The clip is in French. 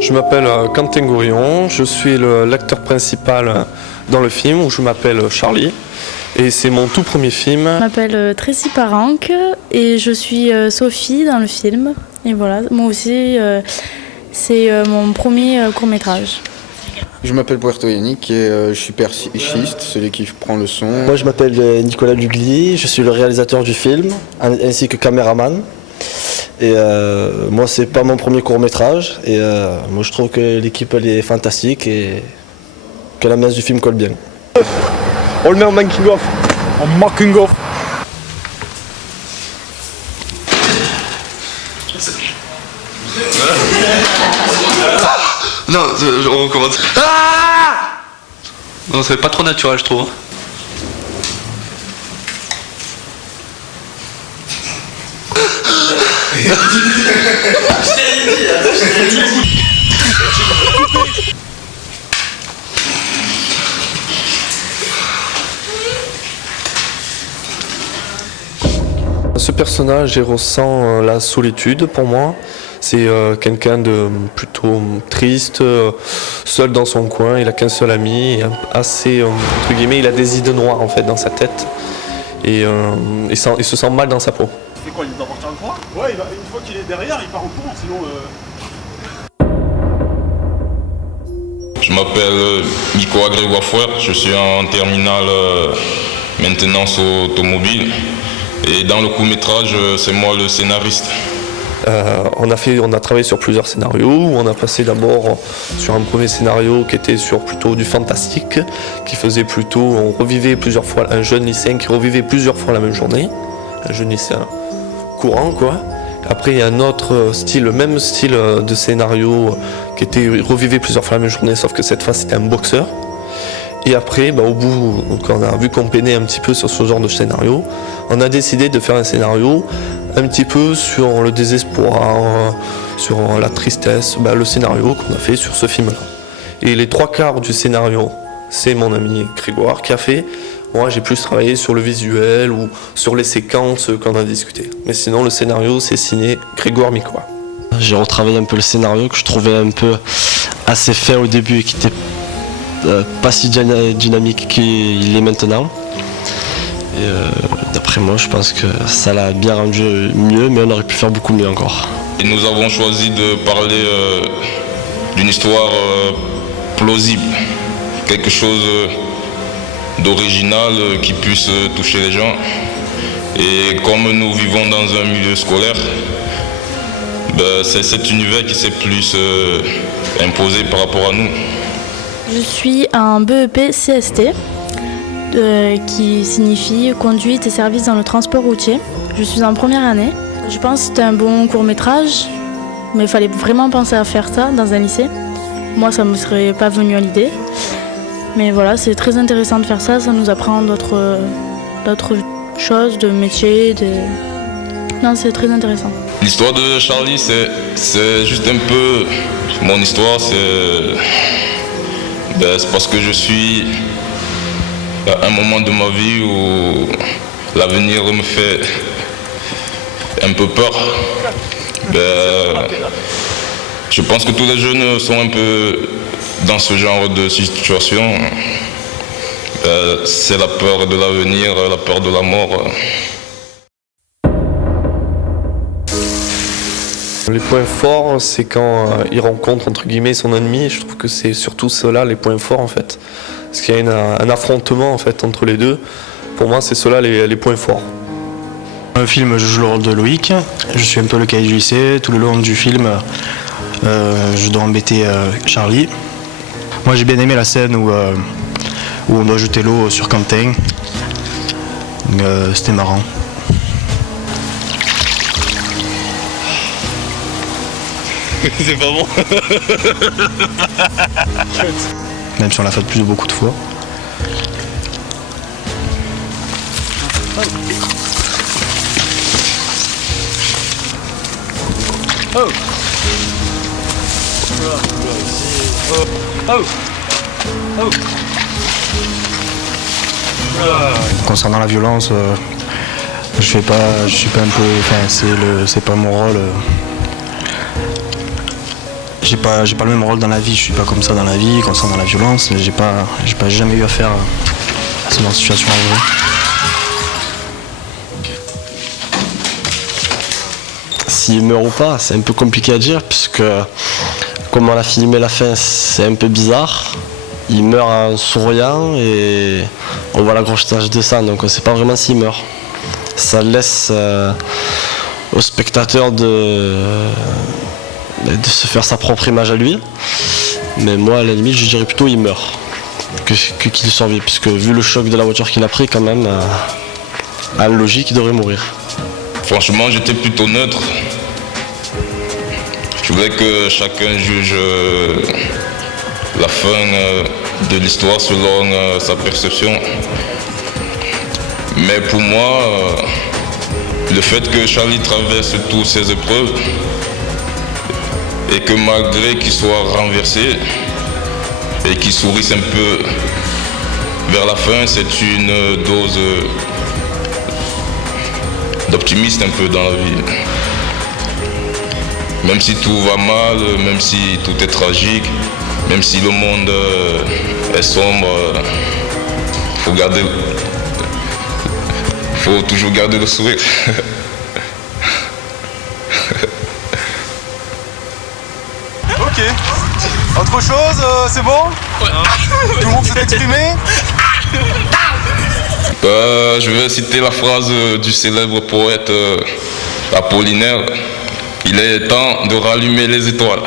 Je m'appelle Quentin Gourion, je suis l'acteur principal dans le film où je m'appelle Charlie et c'est mon tout premier film. Je m'appelle Tracy Paranque et je suis Sophie dans le film. Et voilà, moi aussi c'est mon premier court-métrage. Je m'appelle Puerto Yannick et je suis perchiste, celui qui prend le son. Moi je m'appelle Nicolas Lugli, je suis le réalisateur du film ainsi que caméraman. Et moi c'est pas mon premier court-métrage et moi je trouve que l'équipe elle est fantastique et que la messe du film colle bien. On le met en making off. En making off. Non, on recommence. Ah non, c'est pas trop naturel, je trouve. Ce personnage, il ressent la solitude pour moi. C'est quelqu'un de plutôt triste, seul dans son coin, il a qu'un seul ami, et assez, entre guillemets, il a des idées noires en fait dans sa tête. Et il se sent mal dans sa peau. C'est quoi, il doit partir en courant? Ouais, une fois qu'il est derrière, il part en courant, sinon... Je m'appelle Nicolas Grégoire Fouer, je suis en terminale maintenance automobile. Et dans le court-métrage, c'est moi le scénariste. On a travaillé sur plusieurs scénarios. On a passé d'abord sur un premier scénario qui était sur plutôt du fantastique, qui faisait plutôt, on revivait plusieurs fois, un jeune lycéen qui revivait plusieurs fois la même journée, un jeune lycéen courant quoi. Après il y a un autre style, le même style de scénario qui était revivait plusieurs fois la même journée, sauf que cette fois c'était un boxeur. Et après, au bout, quand on a vu qu'on peinait un petit peu sur ce genre de scénario, on a décidé de faire un scénario un petit peu sur le désespoir, sur la tristesse, le scénario qu'on a fait sur ce film-là. Et les 3/4 du scénario, c'est mon ami Grégoire qui a fait. Moi, j'ai plus travaillé sur le visuel ou sur les séquences qu'on a discutées. Mais sinon, le scénario, c'est signé Grégoire Micois. J'ai retravaillé un peu le scénario que je trouvais un peu assez fait au début et qui était pas si dynamique qu'il est maintenant. Et d'après moi, je pense que ça l'a bien rendu mieux, mais on aurait pu faire beaucoup mieux encore. Et nous avons choisi de parler d'une histoire plausible, quelque chose d'original qui puisse toucher les gens. Et comme nous vivons dans un milieu scolaire, c'est cet univers qui s'est plus imposé par rapport à nous. Je suis un BEP CST, qui signifie conduite et service dans le transport routier. Je suis en première année. Je pense que c'était un bon court-métrage, mais il fallait vraiment penser à faire ça dans un lycée. Moi, ça ne me serait pas venu à l'idée. Mais voilà, c'est très intéressant de faire ça, ça nous apprend d'autres choses, de métiers. Non, c'est très intéressant. L'histoire de Charlie, c'est juste un peu mon histoire. C'est parce que je suis à un moment de ma vie où l'avenir me fait un peu peur. Je pense que tous les jeunes sont un peu dans ce genre de situation. C'est la peur de l'avenir, la peur de la mort. Les points forts, c'est quand il rencontre entre guillemets son ennemi. Je trouve que c'est surtout cela les points forts en fait. Parce qu'il y a un affrontement en fait entre les deux. Pour moi, c'est cela les points forts. Dans le film, je joue le rôle de Loïc. Je suis un peu le cahier du lycée. Tout le long du film, je dois embêter Charlie. Moi, j'ai bien aimé la scène où on doit jeter l'eau sur Quentin. C'était marrant. C'est pas bon. Même si on l'a fait beaucoup de fois. Concernant la violence, Je suis pas un peu, enfin c'est pas mon rôle. J'ai pas le même rôle dans la vie. Je suis pas comme ça dans la vie, comme ça dans la violence. Mais j'ai pas jamais eu affaire à ce genre de situation en vrai. S'il meurt ou pas, c'est un peu compliqué à dire puisque comme on a filmé la fin, c'est un peu bizarre. Il meurt en souriant et on voit la grosse tache de sang, donc on ne sait pas vraiment s'il meurt. Ça laisse au spectateur de se faire sa propre image à lui. Mais moi, à la limite, je dirais plutôt il meurt qu'il survit, puisque vu le choc de la voiture qu'il a pris, quand même, à la logique, il devrait mourir. Franchement, j'étais plutôt neutre. Je voulais que chacun juge la fin de l'histoire selon sa perception. Mais pour moi, le fait que Charlie traverse toutes ces épreuves et que malgré qu'il soit renversé et qu'il sourisse un peu vers la fin, c'est une dose d'optimisme un peu dans la vie. Même si tout va mal, même si tout est tragique, même si le monde est sombre, faut toujours garder le sourire. Ok. Autre chose, c'est bon? Ouais. Tout le monde s'est exprimé? Je vais citer la phrase du célèbre poète Apollinaire. Il est temps de rallumer les étoiles.